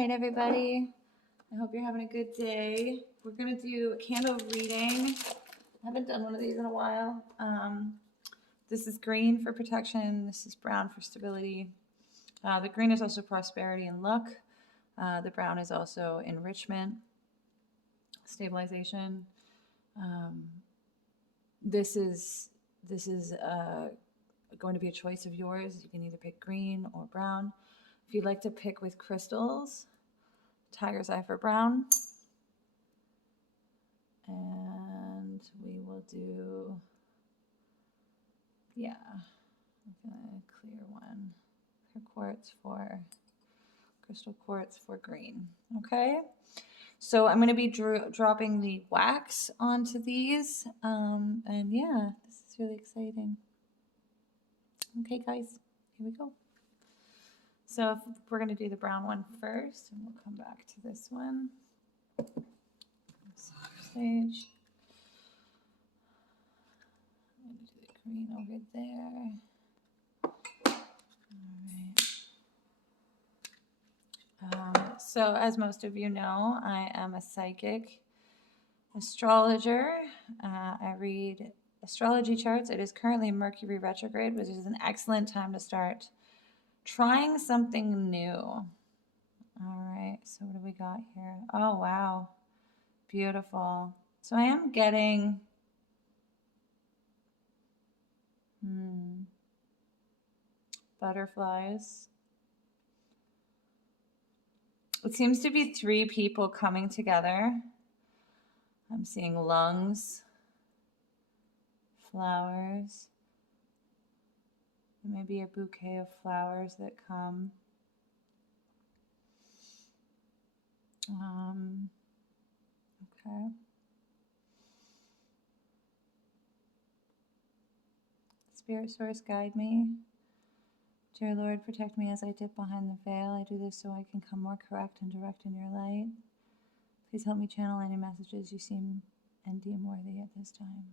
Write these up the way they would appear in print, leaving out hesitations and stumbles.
right, everybody. I hope you're having a good day. We're going to do a candle reading. I haven't done one of these in a while. This is green for protection. This is brown for stability. The green is also prosperity and luck. The brown is also enrichment, stabilization. This is going to be a choice of yours. You can either pick green or brown. If you'd like to pick with crystals, tiger's eye for brown. And we will do, I'm gonna clear one. Clear quartz for, crystal quartz for green. Okay, so I'm gonna be dropping the wax onto these. And yeah, this is really exciting. Okay, guys, here we go. So we're going to do the brown one first, and we'll come back to this one. Stage. I'm going to do the green over there. All right. So as most of you know, I am a psychic astrologer. I read astrology charts. It is currently Mercury retrograde, which is an excellent time to start trying something new. All right, so what do we got here? Oh, wow. Beautiful. So I am getting butterflies. It seems to be 3 people coming together. I'm seeing lungs, flowers. There may be a bouquet of flowers that come. Okay. Spirit source, guide me. Dear Lord, protect me as I dip behind the veil. I do this so I can come more correct and direct in your light. Please help me channel any messages you seem and deem worthy at this time.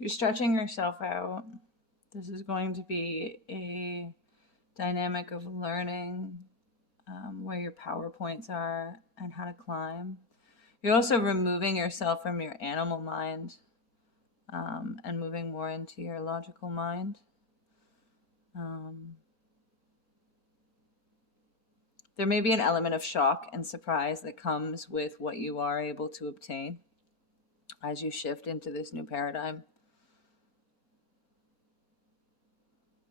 You're stretching yourself out. This is going to be a dynamic of learning where your power points are and how to climb. You're also removing yourself from your animal mind and moving more into your logical mind. There may be an element of shock and surprise that comes with what you are able to obtain as you shift into this new paradigm.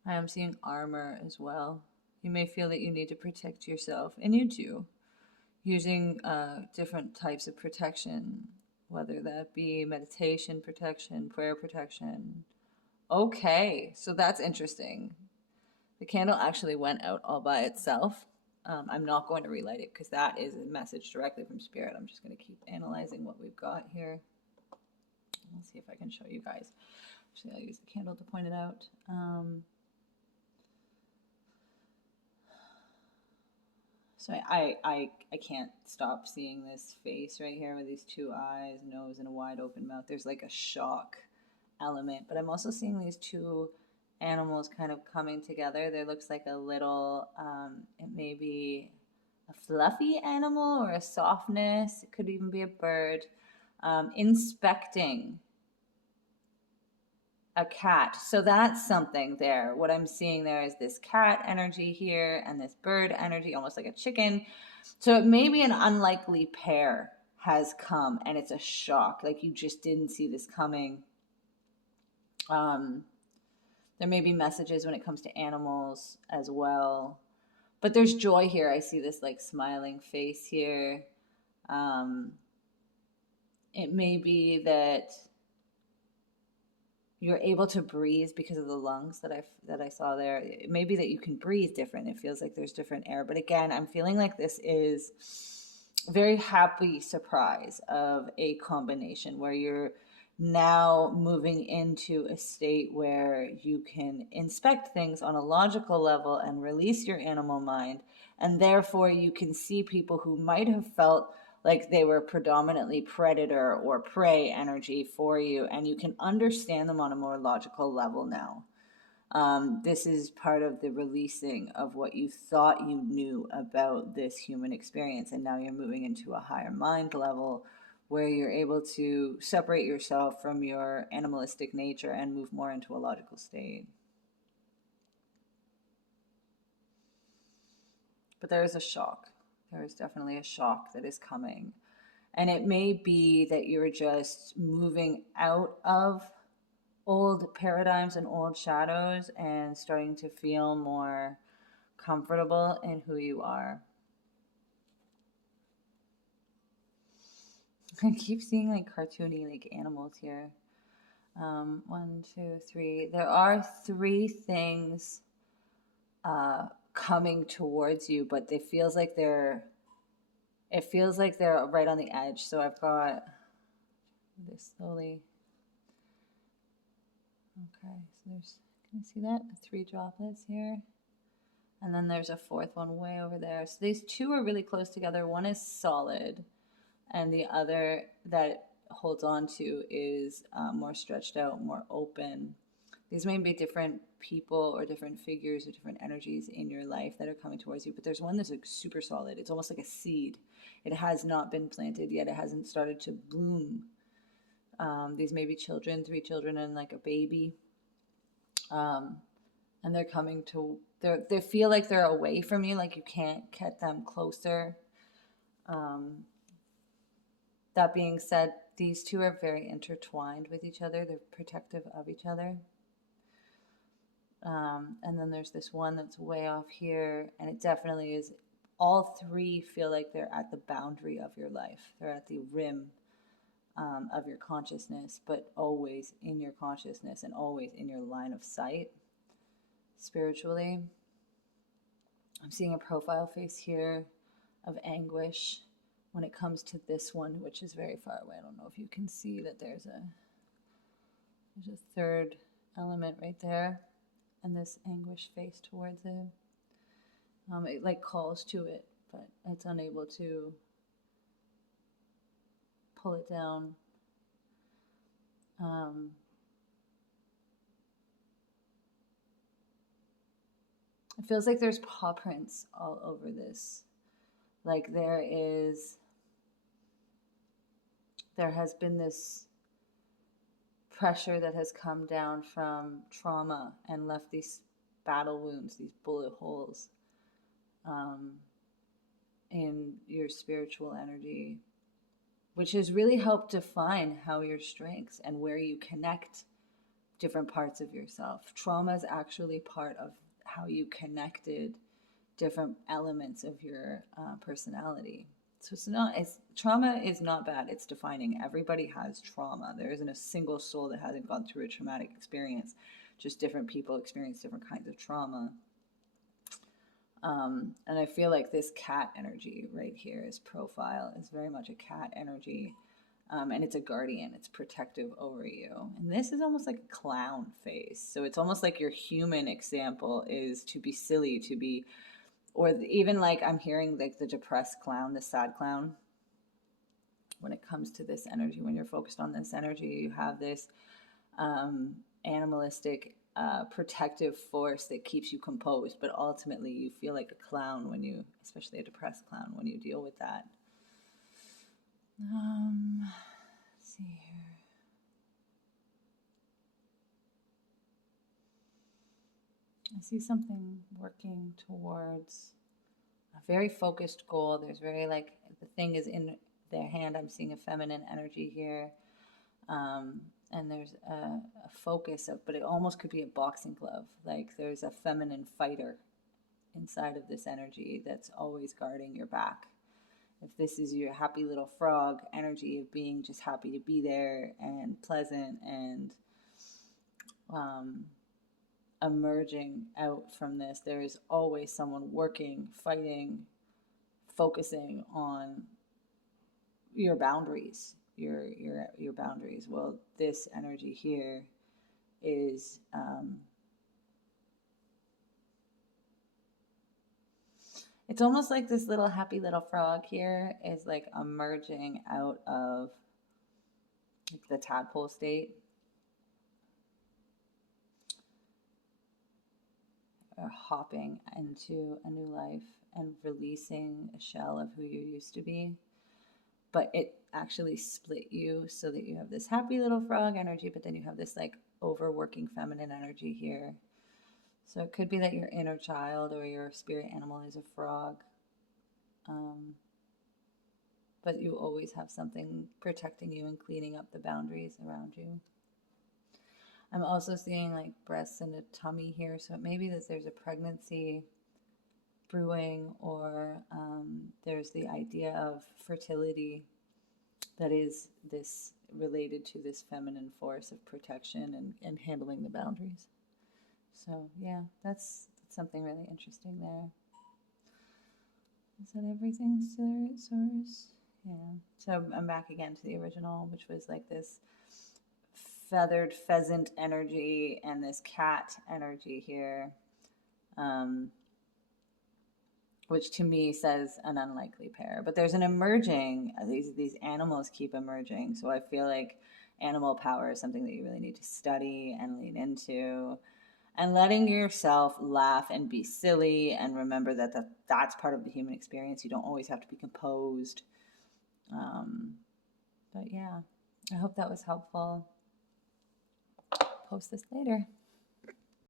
I am seeing armor as well. You may feel that you need to protect yourself, and you do, using different types of protection, whether that be meditation protection, prayer protection. Okay, so that's interesting. The candle actually went out all by itself. I'm not going to relight it because that is a message directly from Spirit. I'm just going to keep analyzing what we've got here. Let's see if I can show you guys. Actually, I'll use the candle to point it out. So I can't stop seeing this face right here with these 2 eyes, nose, and a wide open mouth. There's like a shock element, but I'm also seeing these 2 animals kind of coming together. There looks like a little, it may be a fluffy animal or a softness. It could even be a bird, inspecting a cat. So that's something there. What I'm seeing there is this cat energy here and this bird energy, almost like a chicken. So it may be an unlikely pair has come and it's a shock. Like you just didn't see this coming. There may be messages when it comes to animals as well. But there's joy here. I see this like smiling face here. It may be that you're able to breathe because of the lungs that I saw there. It may be that you can breathe different. It feels like there's different air. But again, I'm feeling like this is a very happy surprise of a combination where you're now moving into a state where you can inspect things on a logical level and release your animal mind. And therefore, you can see people who might have felt like they were predominantly predator or prey energy for you, and you can understand them on a more logical level now. This is part of the releasing of what you thought you knew about this human experience, and now you're moving into a higher mind level where you're able to separate yourself from your animalistic nature and move more into a logical state. But there is a shock. There is definitely a shock that is coming. And it may be that you're just moving out of old paradigms and old shadows and starting to feel more comfortable in who you are. I keep seeing like cartoony like animals here. 1, 2, 3. There are 3 things coming towards you, but it feels like they're right on the edge. So I've got this slowly. Okay, so there's, can you see that? 3 droplets here. And then there's a 4th one way over there. So these 2 are really close together. One is solid, and the other that holds on to is more stretched out, more open. These may be different people or different figures or different energies in your life that are coming towards you, but there's one that's like super solid. It's almost like a seed. It has not been planted yet. It hasn't started to bloom. These may be children, 3 children and like a baby. And they're coming to, they feel like they're away from you, like you can't get them closer. That being said, these 2 are very intertwined with each other. They're protective of each other. And then there's this one that's way off here, and it definitely is, all 3 feel like they're at the boundary of your life. They're at the rim of your consciousness, but always in your consciousness and always in your line of sight spiritually. I'm seeing a profile face here of anguish when it comes to this one, which is very far away. I don't know if you can see that there's a 3rd element right there, and this anguish face towards it. It like calls to it, but it's unable to pull it down. It feels like there's paw prints all over this. Like there has been this pressure that has come down from trauma and left these battle wounds, these bullet holes in your spiritual energy, which has really helped define how your strengths and where you connect different parts of yourself. Trauma is actually part of how you connected different elements of your personality. So trauma is not bad. It's defining. Everybody has trauma. There isn't a single soul that hasn't gone through a traumatic experience. Just different people experience different kinds of trauma. And I feel like this cat energy right here, his profile is very much a cat energy. And it's a guardian. It's protective over you. And this is almost like a clown face. So it's almost like your human example is to be silly, to be, or even like I'm hearing like the depressed clown, the sad clown. When it comes to this energy, when you're focused on this energy, you have this animalistic protective force that keeps you composed, but ultimately you feel like a clown when you, especially a depressed clown, when you deal with that. Let's see here. I see something working towards a very focused goal. There's very like, the thing is in their hand. I'm seeing a feminine energy here. And there's a focus of, but it almost could be a boxing glove. Like there's a feminine fighter inside of this energy that's always guarding your back. If this is your happy little frog energy of being just happy to be there and pleasant and emerging out from this, there is always someone working, fighting, focusing on your boundaries, your boundaries. Well, this energy here is it's almost like this little happy little frog here is like emerging out of like the tadpole state, or hopping into a new life and releasing a shell of who you used to be. But it actually split you so that you have this happy little frog energy, but then you have this like overworking feminine energy here. So it could be that your inner child or your spirit animal is a frog. But you always have something protecting you and cleaning up the boundaries around you. I'm also seeing like breasts and a tummy here. So it may be that there's a pregnancy brewing, or there's the idea of fertility that is this related to this feminine force of protection and handling the boundaries. So yeah, that's something really interesting there. Is that everything, Spirit Source? Yeah. So I'm back again to the original, which was like this feathered pheasant energy and this cat energy here, which to me says an unlikely pair. But there's an emerging, these animals keep emerging. So I feel like animal power is something that you really need to study and lean into. And letting yourself laugh and be silly, and remember that that's part of the human experience. You don't always have to be composed. But yeah, I hope that was helpful. Post this later.